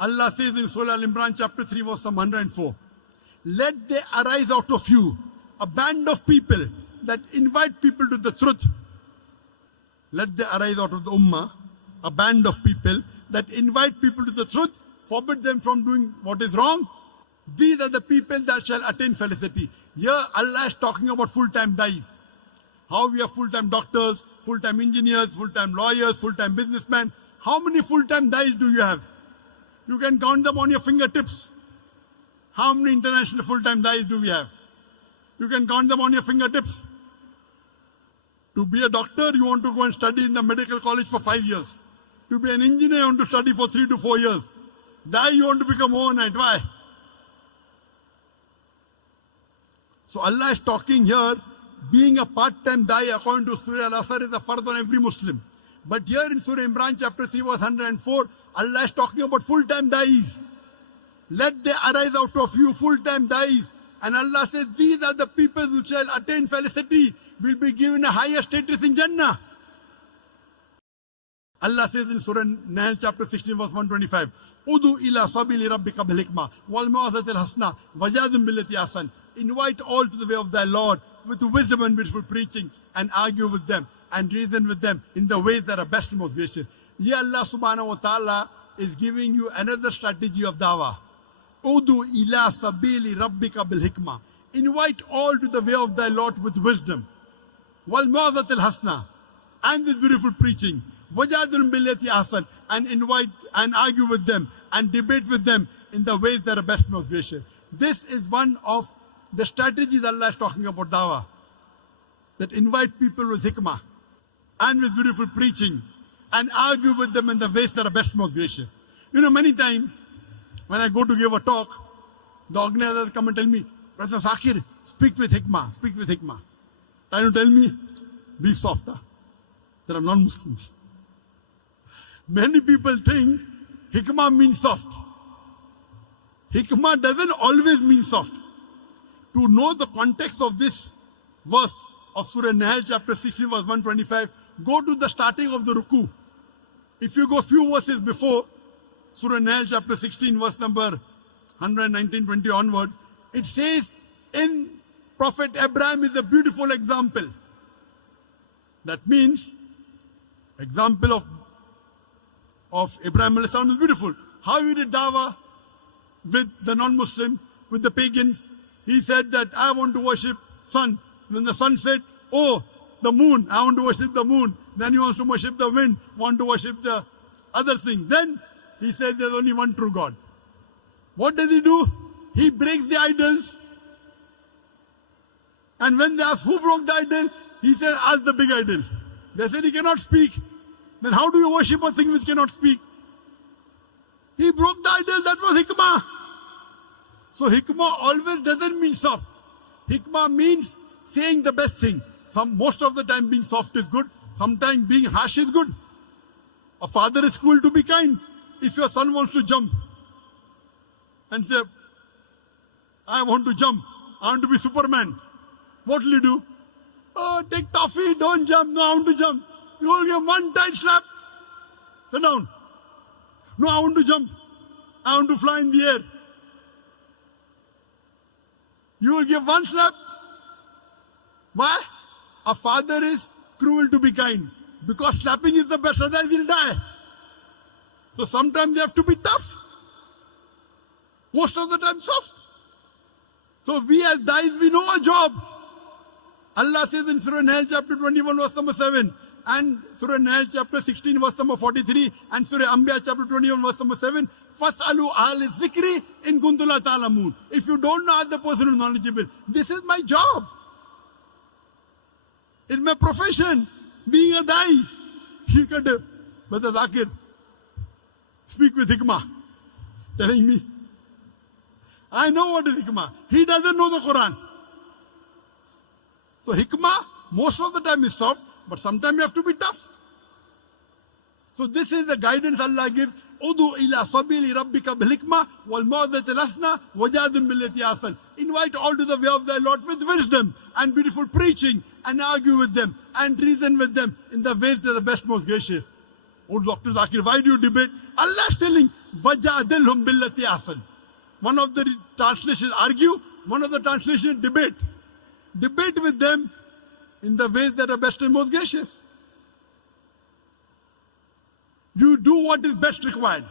Allah says in Surah Al-Imran chapter 3 verse number 104, let there arise out of you a band of people that invite people to the truth. Let there arise out of the ummah a band of people that invite people to the truth, forbid them from doing what is wrong. These are the people that shall attain felicity. Here Allah is talking about full-time dais. How we have full-time doctors, full-time engineers, full-time lawyers, full-time businessmen. How many full-time dais do you have? You can count them on your fingertips. How many international full-time dais do we have? You can count them on your fingertips. To be a doctor, you want to go and study in the medical college for 5 years. To be an engineer, you want to study for 3 to 4 years. Dai, you want to become overnight. Why? So Allah is talking here, being a part-time dai according to Surah Al-Asr is a fard on every Muslim. But here in Surah Imran chapter 3 verse 104, Allah is talking about full-time dais. Let there arise out of you full-time dais. And Allah says, these are the people who shall attain felicity, will be given a higher status in Jannah. Allah says in Surah Nahl chapter 16 verse 125, Udu ila sabili rabbika bil hikmah wal mau'izatil hasana wajadil billati ahsan. Invite all to the way of thy Lord with wisdom and beautiful preaching, and argue with them and reason with them in the ways that are best and most gracious. Here Allah subhanahu wa ta'ala is giving you another strategy of dawah. Udu ila sabili rabbika bil hikmah. Invite all to the way of thy Lord with wisdom. Wal mau'izatil hasana, and with beautiful preaching. Wajadil billati ahsan, and invite and argue with them and debate with them in the ways that are best and most gracious. This is one of the strategies Allah is talking about dawah. That invite people with hikmah and with beautiful preaching and argue with them in the ways that are best and most gracious. You know, many times when I go to give a talk, the organizers come and tell me, Professor Zakir, speak with hikmah, speak with hikmah. Trying to tell me, be softer. There are non-Muslims. Many people think hikmah means soft. Hikmah doesn't always mean soft. To know the context of this verse of Surah Nahl chapter 16 verse 125, go to the starting of the ruku. If you go few verses before, Surah Nahl chapter 16 verse number 119-20 onwards, it says, in Prophet Abraham is a beautiful example. That means, example of Abraham alayhi salam is beautiful. How he did dawah with the non-Muslims, with the pagans. He said that I want to worship sun. Then the sun said, oh, the moon, I want to worship the moon. Then he wants to worship the wind, want to worship the other thing. Then he said there's only one true God. What does he do? He breaks the idols. And when they ask who broke the idol, he said, ask the big idol. They said he cannot speak. Then how do you worship a thing which cannot speak? He broke the idol, that was hikmah. So hikmah always doesn't mean soft. Hikmah means saying the best thing. Most of the time being soft is good. Sometimes being harsh is good. A father is cruel to be kind. If your son wants to jump and say, I want to jump, I want to be Superman, what will you do? Oh, take toffee, don't jump. No, I want to jump. You will give one tight slap. Sit down. No, I want to jump. I want to fly in the air. You will give one slap. Why? A father is cruel to be kind. Because slapping is the best, otherwise he'll die. So sometimes they have to be tough. Most of the time soft. So we as dais, we know our job. Allah says in Surah Nahl chapter 21 verse number 7 and Surah Nahl chapter 16 verse number 43 and Surah Anbiya chapter 21 verse number 7, Fas'alu ahli zikri in kuntum la ta'lamun. If you don't know, ask the person who is knowledgeable. This is my job. It's my profession. Being a dai. He could, Brother Zakir, speak with hikmah. Telling me. I know what is hikmah. He doesn't know the Quran. So hikmah, most of the time is soft, but sometimes you have to be tough. So this is the guidance Allah gives. Udu ila sabili rabbika bil hikmah wal mau'izatil hasana wajadil billati ahsan. Invite all to the way of thy Lord with wisdom and beautiful preaching, and argue with them and reason with them in the ways that are the best, most gracious. Oh, Dr. Zakir, why do you debate? Allah is telling, وَجَادِلْهُمْ بِالَّتِي أَحْسَنُ. One of the translations argue, one of the translations debate. Debate with them in the ways that are best and most gracious. You do what is best required.